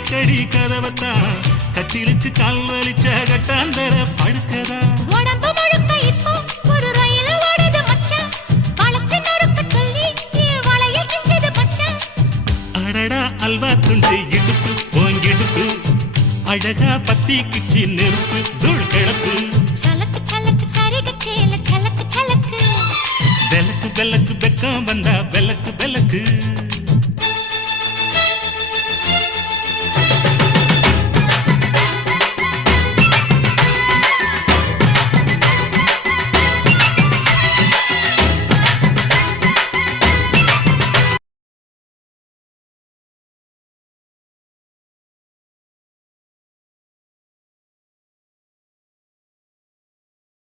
அடிக்கடி கதவத்தா கட்டிலுக்கு கால் வலிச்ச கட்டாந்தர படுக்கதா உடம்பு முழுக்க இப்போ ஒரு ரயில் ஓடுது மச்சான் வளைச்சு நறுக்க சொல்லி வளையல் கிஞ்சது மச்சான் அடடா அல்வா துண்டு இடுப்பு போங்கிடுப்பு அழகா பத்தி கிச்சி நெருப்பு தூள் கிடப்பு சலக்கு சலக்கு சரிக சேல சலக்கு சலக்கு வெலக்கு வெலக்கு வெக்கம் வந்தா வெலக்கு வெலக்கு